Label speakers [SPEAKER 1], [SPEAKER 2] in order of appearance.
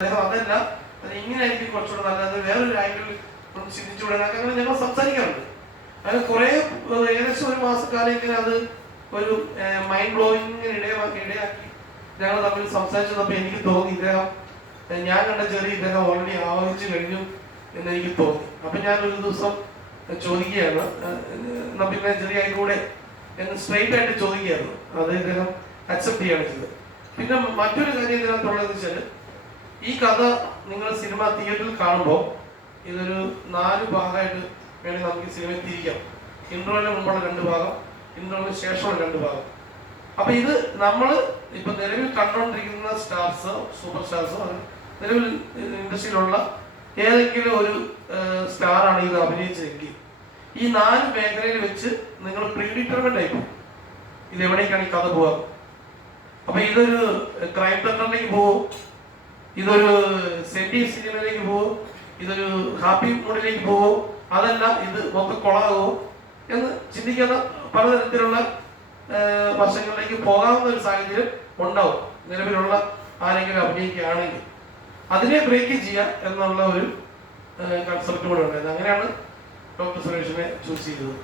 [SPEAKER 1] അദ്ദേഹം അതല്ല. അത് ഇങ്ങനെ ആയിരിക്കും കുറച്ചുകൂടെ നല്ലത്. വേറൊരു ആംഗിളിൽ ഒന്ന് ചിന്തിച്ചുകൂടെ അങ്ങനെ ഞങ്ങൾ സംസാരിക്കാറുണ്ട്. അങ്ങനെ കുറെ ഏകദേശം ഒരു മാസക്കാലം ഇങ്ങനെ അത് ഒരു മൈൻഡ് ബ്ലോയിങ് ഇടയാക്കി ഇടയാക്കി ഞങ്ങൾ തമ്മിൽ സംസാരിച്ചപ്പോൾ എനിക്ക് തോന്നി ഇദ്ദേഹം ഞാൻ കണ്ട ചെറിയ ഇദ്ദേഹം ഓൾറെഡി ആവഹിച്ചു കഴിഞ്ഞു എന്ന് എനിക്ക് തോന്നി. അപ്പൊ ഞാൻ ഒരു ദിവസം ചോദിക്കുകയാണ്. എന്നാ പിന്നെ ചെറിയ കൂടെ എന്ന് സ്ട്രൈറ്റ് ആയിട്ട് ചോദിക്കുകയായിരുന്നു. അത് ഇദ്ദേഹം അക്സെപ്റ്റ് ചെയ്യാണ് ചെയ്തത്. പിന്നെ മറ്റൊരു കാര്യം ഇതിനകത്തുള്ളതെന്ന് വെച്ചാൽ ഈ കഥ നിങ്ങൾ സിനിമ തിയേറ്ററിൽ കാണുമ്പോൾ ഇതൊരു നാല് ഭാഗമായിട്ട് വേണമെങ്കിൽ നമുക്ക് സിനിമയിൽ തിരിക്കാം. ഇൻട്രോയിന് മുമ്പുള്ള രണ്ട് ഭാഗം ഇൻട്രോയിന് ശേഷമുള്ള രണ്ട് ഭാഗം. അപ്പൊ ഇത് നമ്മൾ ഇപ്പൊ നിലവിൽ കണ്ടുകൊണ്ടിരിക്കുന്ന സ്റ്റാർസോ സൂപ്പർ സ്റ്റാർസോ നിലവിൽ ഇൻഡസ്ട്രിയിലുള്ള ഏതെങ്കിലും ഒരു സ്റ്റാർ ആണ് ഇത് അഭിനയിച്ചതെങ്കിൽ ഈ നാല് മേഖലയിൽ വെച്ച് നിങ്ങൾ പ്രീഡിറ്റർമെന്റ് ആയി പോകും ഇത് എവിടേക്കാണ് ഈ കഥ പോവാ? അപ്പൊ ഇതൊരു ക്രൈം ടെൻഡറിലേക്ക് പോകും ഇതൊരു സെന്റി സിനിമയിലേക്ക് പോകും ഇതൊരു ഹാപ്പി മൂഡിലേക്ക് പോകും അതല്ല ഇത് മൊത്തം കൊളാകുമോ എന്ന് ചിന്തിക്കുന്ന പലതരത്തിലുള്ള വർഷങ്ങളിലേക്ക് പോകാവുന്ന ഒരു സാഹചര്യം ഉണ്ടാവും. നിലവിലുള്ള ആരെങ്കിലും അഭിനയിക്കുകയാണെങ്കിൽ അതിനെ ബ്രേക്ക് ചെയ്യുക എന്നുള്ള ഒരു കൺസെപ്റ്റ് കൂടെ ഉണ്ടായത് അങ്ങനെയാണ് ഡോക്ടർ സുരേഷിനെ ചൂസ് ചെയ്തത്.